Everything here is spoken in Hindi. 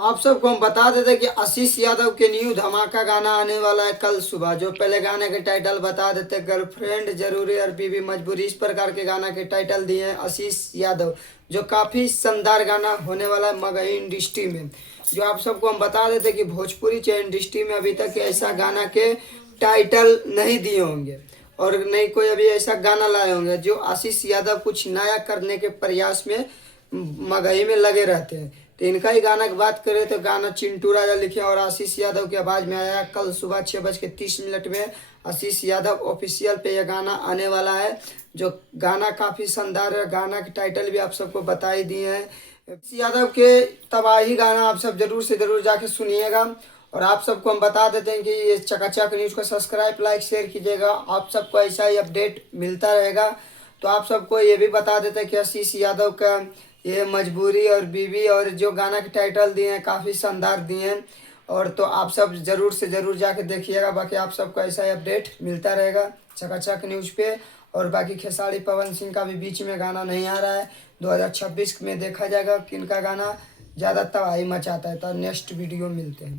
आप सबको हम बता देते कि आशीष यादव के न्यू धमाका गाना आने वाला है कल सुबह। जो पहले गाने के टाइटल बता देते, गर्लफ्रेंड जरूरी और बीवी मजबूरी, इस प्रकार के गाना के टाइटल दिए हैं आशीष यादव, जो काफ़ी शानदार गाना होने वाला है मगही इंडस्ट्री में। जो आप सबको हम बता देते कि भोजपुरी इंडस्ट्री में अभी तक ऐसा गाना के टाइटल नहीं दिए होंगे और नहीं कोई अभी ऐसा गाना लाए होंगे। जो आशीष यादव कुछ नया करने के प्रयास में मगही में लगे रहते हैं। तो इनका ही गाना की बात करें तो गाना चिंटू राजा लिखे और आशीष यादव की आवाज़ में आया। कल सुबह 6:30 में आशीष यादव ऑफिशियल पे यह गाना आने वाला है। जो गाना काफ़ी शानदार है, गाना के टाइटल भी आप सबको बता ही दिए हैं। आशीष यादव के तबाही गाना आप सब जरूर से जरूर जाके सुनिएगा। और आप सबको हम बता देते हैं कि ये चकाचक न्यूज़ को सब्सक्राइब, लाइक, शेयर कीजिएगा। आप सबको ऐसा ही अपडेट मिलता रहेगा। तो आप सबको ये भी बता देते हैं कि आशीष यादव का ये मजबूरी और बीवी और जो गाना के टाइटल दिए हैं काफ़ी शानदार दिए हैं। और तो आप सब ज़रूर से ज़रूर जाके देखिएगा। बाकी आप सबको ऐसा ही अपडेट मिलता रहेगा चकाचक न्यूज़ पे। और बाकी खेसारी पवन सिंह का भी बीच में गाना नहीं आ रहा है। 2026 में देखा जाएगा किनका गाना ज़्यादा तबाही मचाता है। तो नेक्स्ट वीडियो मिलते हैं।